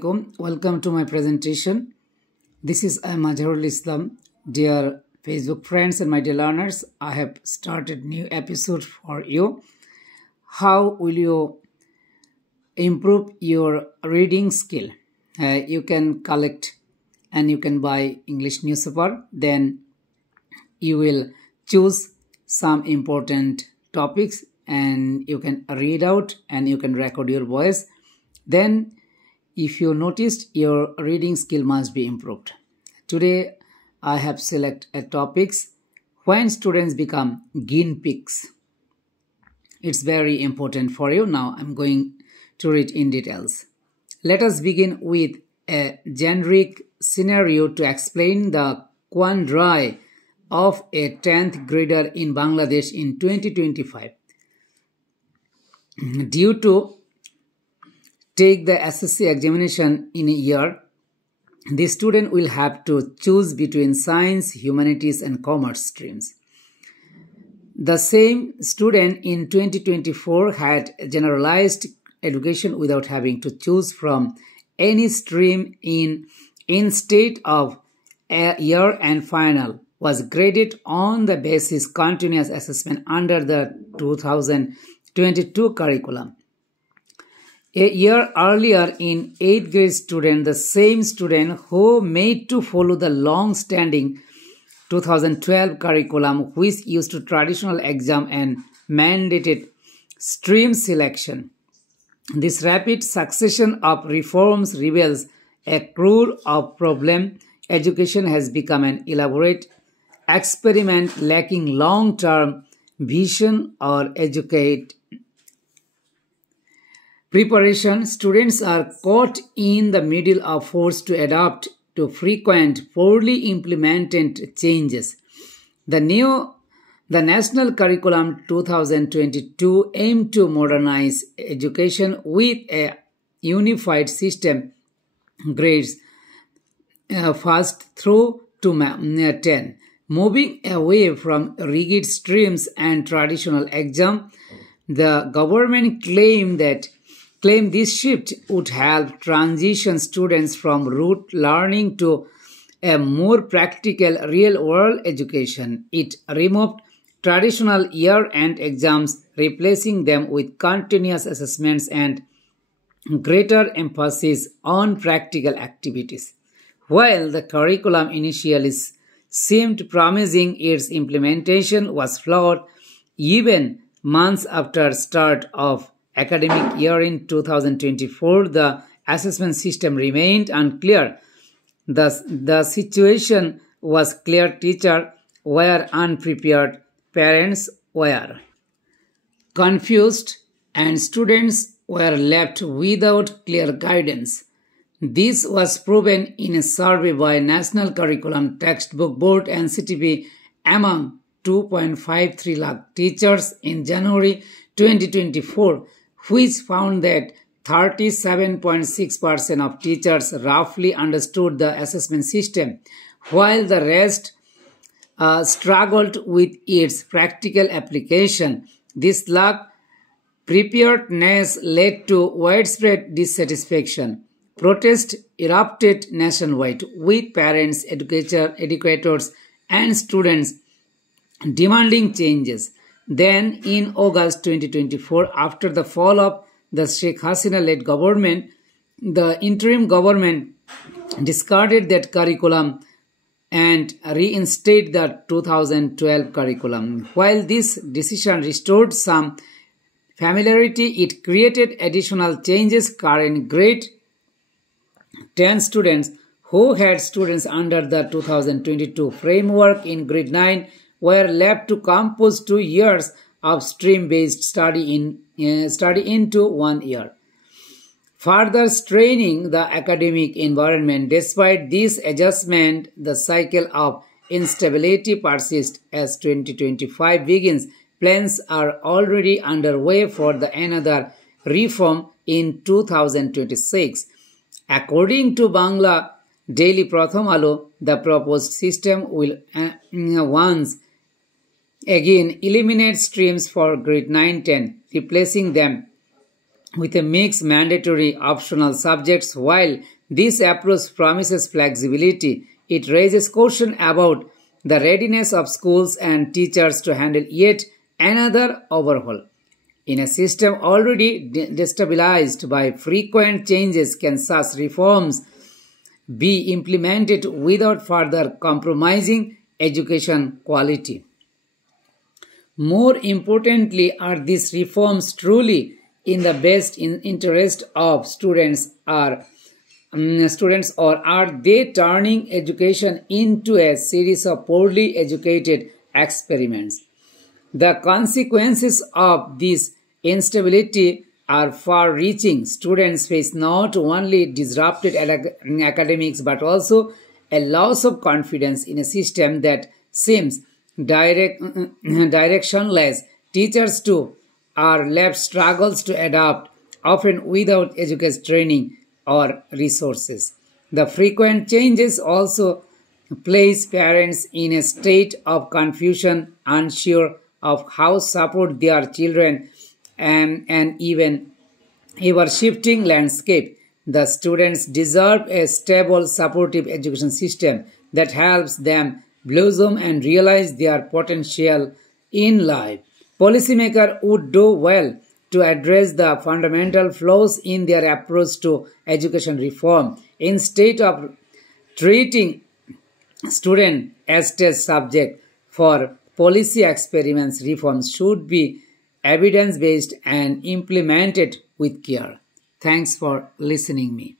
Assalamualaikum. Welcome to my presentation. This is Mazharul Islam. Dear Facebook friends and my dear learners, I have started new episode for you. How will you improve your reading skill? You can collect and you can buy English newspaper. Then you will choose some important topics and you can read out and you can record your voice. Then if you noticed, your reading skill must be improved. Today I have selected topics when students become guinea pigs. It's very important for you. Now I'm going to read in details. Let us begin with a generic scenario to explain the quandary of a 10th grader in Bangladesh in 2025. Due to take the SSC examination in a year, the student will have to choose between science, humanities and commerce streams. The same student in 2024 had generalized education without having to choose from any stream instead of a year and final was graded on the basis continuous assessment under the 2022 curriculum. A year earlier in 8th grade student, the same student who made to follow the long-standing 2012 curriculum which used to traditional exam and mandated stream selection. This rapid succession of reforms reveals a core of problem. Education has become an elaborate experiment lacking long-term vision or educate preparation. Students are caught in the middle of forced to adapt to frequent, poorly implemented changes. The National Curriculum 2022 aimed to modernize education with a unified system grades first through to 10. Moving away from rigid streams and traditional exam, the government claimed this shift would help transition students from rote learning to a more practical real-world education. It removed traditional year-end exams, replacing them with continuous assessments and greater emphasis on practical activities. While the curriculum initially seemed promising, its implementation was flawed. Even months after start of academic year in 2024, the assessment system remained unclear. The situation was clear: teachers were unprepared, parents were confused, and students were left without clear guidance. This was proven in a survey by National Curriculum Textbook Board and CTP among 2.53 lakh teachers in January 2024, which found that 37.6% of teachers roughly understood the assessment system, while the rest struggled with its practical application. This lack preparedness led to widespread dissatisfaction. Protests erupted nationwide, with parents, educators, and students demanding changes. Then, in August 2024, after the fall of the Sheikh Hasina-led government, the interim government discarded that curriculum and reinstated the 2012 curriculum. While this decision restored some familiarity, it created additional changes. Current grade 10 students who had students under the 2022 framework in grade 9 were left to compose 2 years of stream-based study into 1 year, further straining the academic environment. Despite this adjustment, the cycle of instability persists as 2025 begins. Plans are already underway for another reform in 2026. According to Bangla Daily Pratham Alo, the proposed system will once again eliminate streams for grade 9-10, replacing them with a mixed mandatory optional subjects. While this approach promises flexibility, it raises questions about the readiness of schools and teachers to handle yet another overhaul. In a system already destabilized by frequent changes, can such reforms be implemented without further compromising education quality? More importantly, are these reforms truly in the best interest of students, or are they turning education into a series of poorly educated experiments? The consequences of this instability are far reaching. Students face not only disrupted academics but also a loss of confidence in a system that seems directionless. Teachers too are left struggles to adapt, often without education training or resources. The frequent changes also place parents in a state of confusion, unsure of how to support their children and even ever shifting landscape. The students deserve a stable, supportive education system that helps them blossom and realize their potential in life. Policymakers would do well to address the fundamental flaws in their approach to education reform. Instead of treating student as test subject for policy experiments, reforms should be evidence-based and implemented with care. Thanks for listening me.